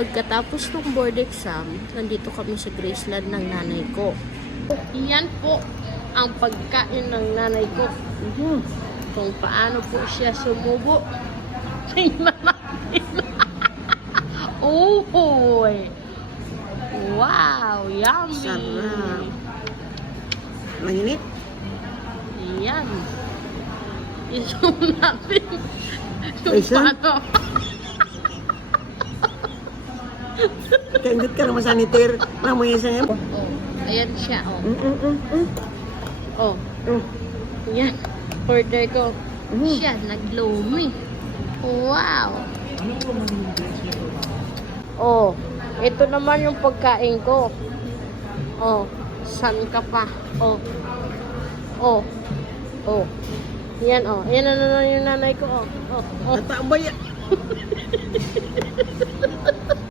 Pagkatapos ng board exam, nandito kami sa Graceland ng nanay ko. Iyan po ang pagkain ng nanay ko. Kung paano po siya sumubo. Tingnan natin. Oh boy! Wow! Yummy! Sarap. Mainit? Yan. Isom natin. Yung Isa? pato. Kaindot ka naman saniter. Mamoy isa nga. Oh, ayan siya, oh. Oh, Mm. yan. Order ko. Mm. Siya, naglumi. Wow! Oh, ito naman yung pagkain ko. Oh, san ka pa? Oh. Oh. Oh. Yan, oh. Yan na yung nanay ko, oh. Oh. Oh. Natabay.